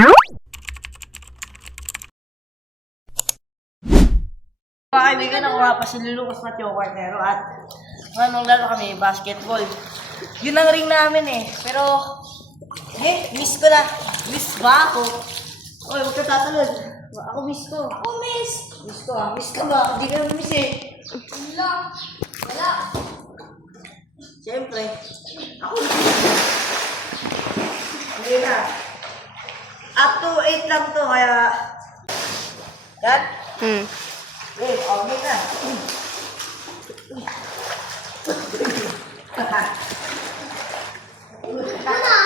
Mga kaibigan, ako nga pa si Lucas Mateo Quartero at nung lalo kami, basketball. Yun ang ring namin eh. Pero, miss ko na. Miss ba ako? Oy, huwag ka tatalon. Ako miss ko. Ako miss. Miss ko ah. Miss ka ba? Hindi ka miss eh. Wala. Siyempre. Ako hindi na. Up to 8 lang to, kaya... Yan? Okay, okay na. Ano?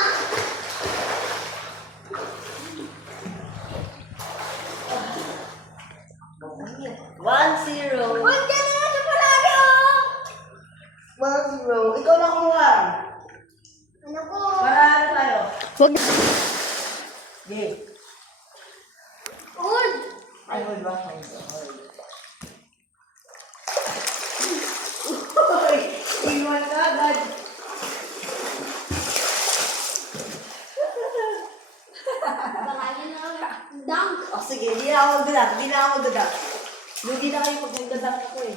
1-0. Huwag ka na sa palado. 1-0. Ikaw na kumuha. Ano ko? Para ano tayo? Wag. Game. Hold. Ay, hold ba? Hold. Uy! Iwan ka agad. Balagin na. Dunk. O sige, hindi na ako magdadak. Hindi na ako magdadak. Lugi na kayo pag nagdadak ako eh.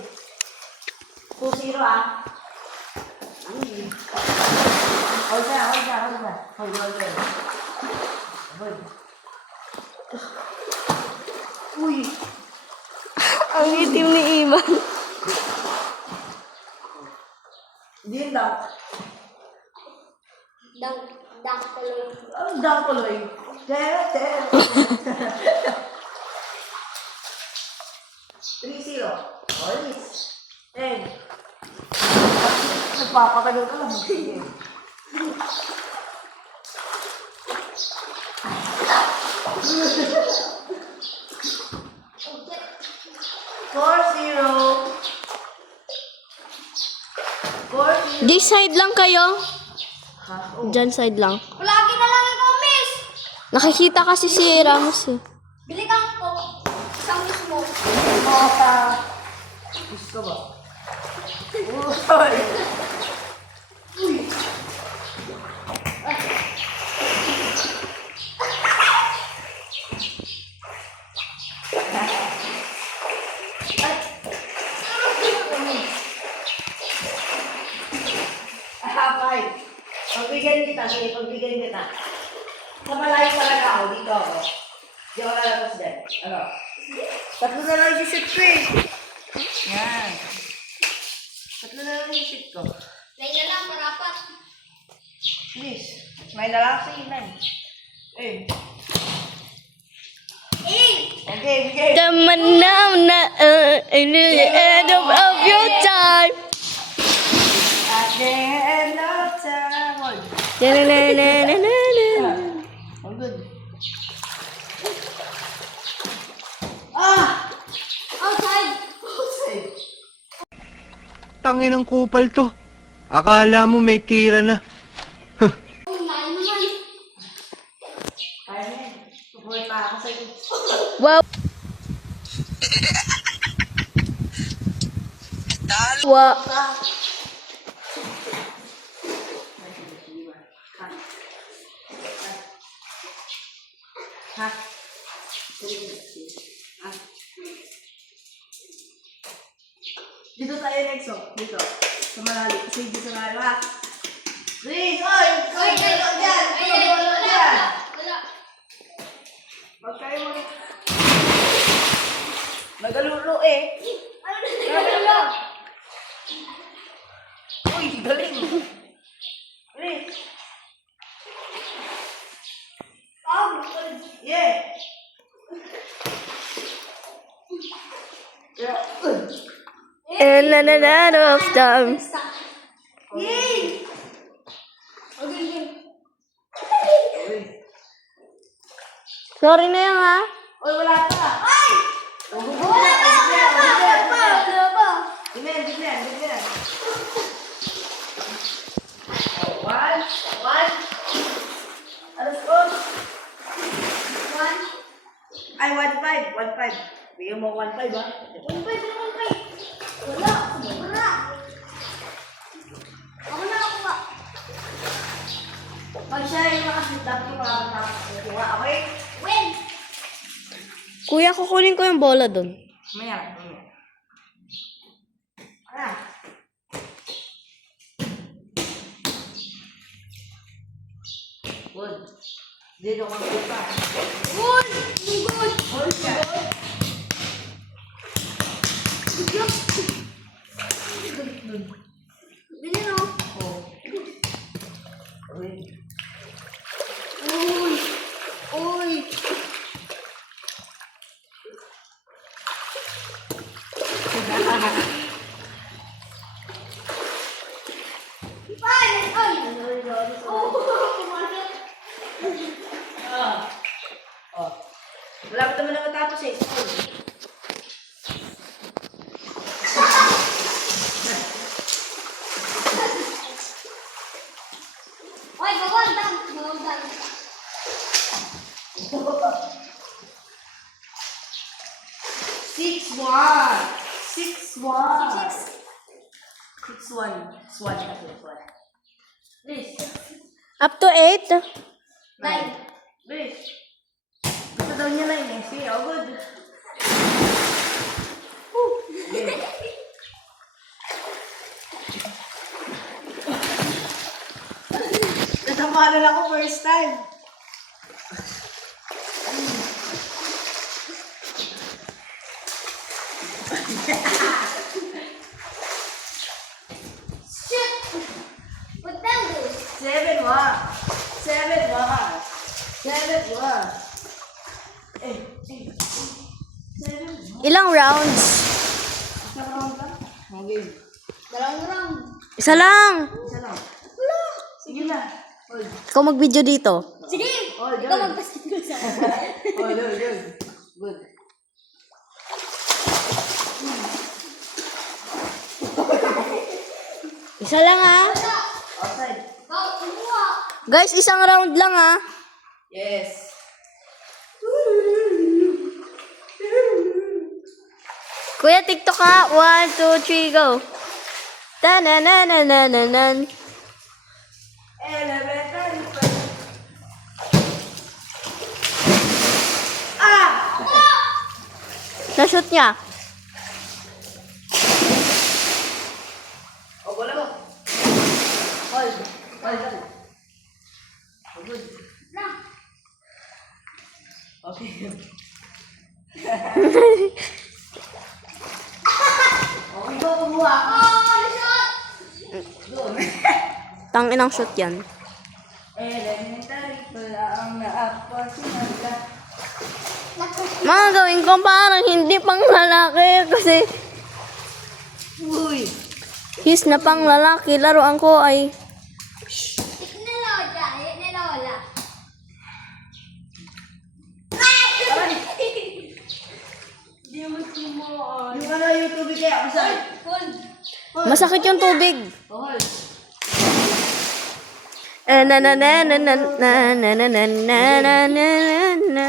2-0 ah. Hold na, hold na, hold na. Hold, hold, hold. Hold. Uy! Ang itim ni Iman. Hindi yun daw. Dunk. Dunk tuloy. Ang daw tuloy. Tete. 3-0. Olis. 10. Nagpapatagal ka lang. Sige. 4-0. This side lang kayo. Ha? Oh. Diyan side lang. Palagi na lang ikaw miss. Nakikita kasi si Ramos eh. Bili kang ko. Isang miss mo. Mata. Gusto ba? Uy! Hapay. Pagbigyan kita, sige, pagbigyan kita. Sa malayo talaga ako, dito ako. Di ako lalabas dyan. Ano? Tatlo na lang yung shoot ko eh. Yan. Tatlo na lang yung shoot ko. Lay na lang, marapat. Please. May na lang sa inay. Eh. Okay, okay. Taman now na in the end of your time. At the end of time. Hold. Na-na-na-na-na-na. All good. Ah! Outside. Outside. Tangin ng kupal to. Akala mo may tira na. Oh, layo naman. Kaya na yan. Support pa ako sa'yo. Wow. Wow. Ha? Dito tayo next, oh. Dito. Sa malalim. Sige, dito sa malalim, ha? Please! Oy! Oy! Kayo dyan! Kayo dyan! Wala. Huwag kayo mag... Nagalulo eh. Ano na Nagalulo! Uy, galing! Please! Yeah! Yeah. And na-na-na of time. Yay! Okay, game. Sorry na yan ha. Uy, wala pa! Ay! Wala pa! Bigyan, bigyan, bigyan. One. Alas ko. One. Ay, 1-5. 1-5. Bigyan mo 1-5, ha? 1-5 naman kay. Wala. Wala. Ako na ako ba? Pag siya yung nakasit, dapat yung makakatakas. Okay? Win. Kuya, kukunin ko yung bola doon. Maya. Ah. Good. Dito ka pa. Good. Good. Hold ka. Ganyan o. Oh. Uy. Uy. Uy. Ay! Ay! Oh, pumasok. Ah. Oh. Malapit naman na matapos eh. Ay, bawal dam. Bawal dam. 6-1. 6-1. 6-1. Swan na to. Swan. Please. Up to 8. Nine. Please. Gusto daw niya 9 eh. Sige, oh good. Okay. Natama na lang ako first time. Shit. What that was? 7-1. 7-1. 7-1. Eh, 7-1. Ilang rounds? Isang round lang? Okay. Dalawang round. Isa lang. Isa lang. Wala. Sige na. Hold. Ikaw mag-video dito. Sige. Oh, Ikaw dyan. magpaskito sa Oh, good. Good. Isa lang ha. Outside. Go, kumuha. Guys, isang round lang ha. Yes. Kuya, TikTok ha. 1, 2, 3, go. Ta-na-na-na-na-na-nan. Elementary school. Ah! Na-shoot niya. Oh, bola mo. Hold. Hold. Oh, good. Na. Okay. Okay, go, kumuha. Oh, shot. Doon. Tangin ang shoot yan. Elementary pala ang naapasinala. Mga gawin ko parang hindi pang lalaki kasi Uy! his na pang lalaki. Laruan ko ay Ni Lola. Ni Lola. Yung ano, yung tubig kaya, masakit. Hold. masakit yung tubig. Hold. Na na na na na na na na na na na na.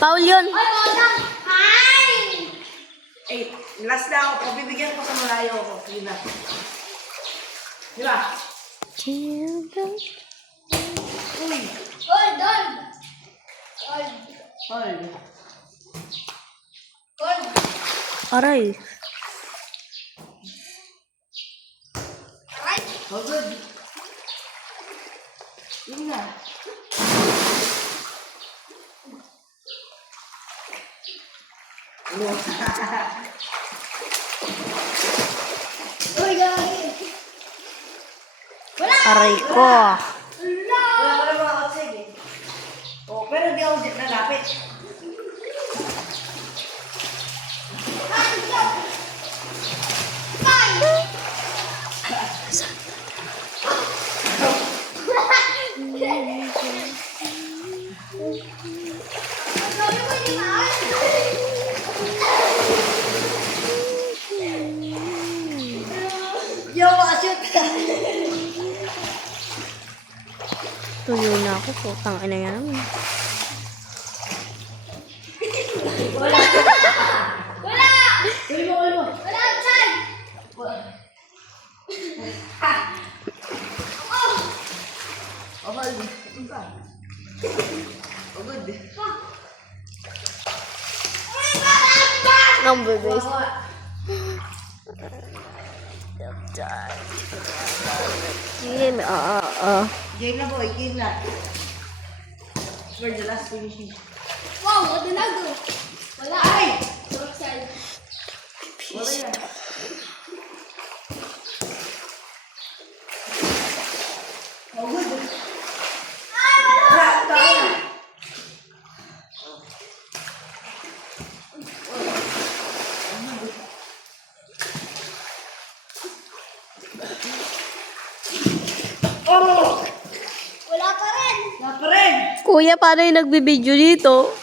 Paul yun. Ay, Lola. Hi. Eh, last na ako. Pabibigyan ko sa malayo ko. Sige na. Di ba? Uy! Hold, hold. Hold. Hold. Hold. Aray. Right. Oh, good. Sige na. Uy, gagi. Wala. Aray ko. Wala. Wala ko na mga outside eh. Oh, pero di ako dyan nalapit. Ay, yo. Bye. Sabi ko hindi maaari. Yo, makashoot! Tuyo na ako. Putang ina yan. Wala. Wala. Uy mo, uy mo. Wala outside. Oh. Hold. Ano ba? Oh, good. Number base. Wawa. Game. Game na boy, game na. For the last finishing. Wow, what the nago? Wala. Ay! Wrong side. Wala yan. Oh, good. Wala, tayo na. Oh! Wala pa rin. Wala pa rin. Kuya, paano yung nagbibideo dito?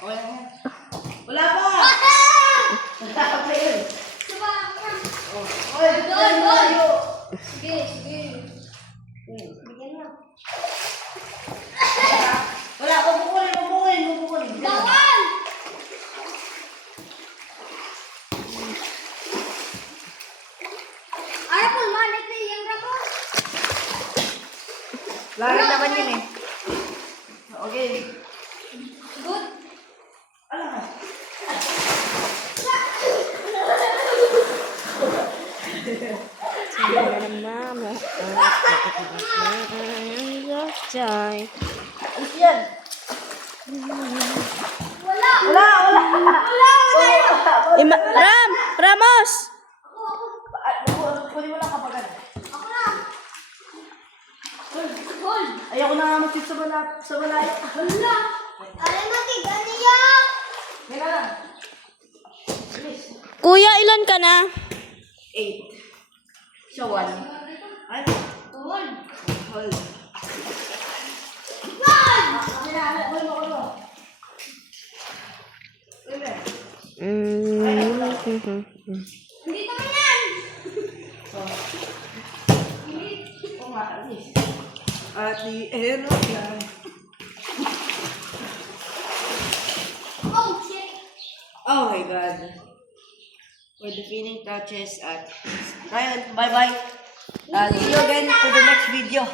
Wala pa. Wala pa. Wala pa yun. Diba? Oh. Oy, Doon, doon. tayo. Sige, sige. Bigyan na. Wala, mabukulin. Bawal! Ay, pulmanik na yung ramo. Lari naman yun eh. Okay. Good. Ano nga? Is yan? Wala. Wala. Ramos! Kunin mo lang kapag ano. Ako na. Hold. Ayoko na nga mag-sit sa balay. Wala. Alam mo, ano yan? Yan na lang. Please. Kuya, ilan ka na? 8. Siya 1. Ano? Hold. Hold. Hindi naman yan. Oo nga, at least. At the end of life. Oh, shit. Oh my God. For the feeling touches at... Ryan, bye-bye. See you again to the next video.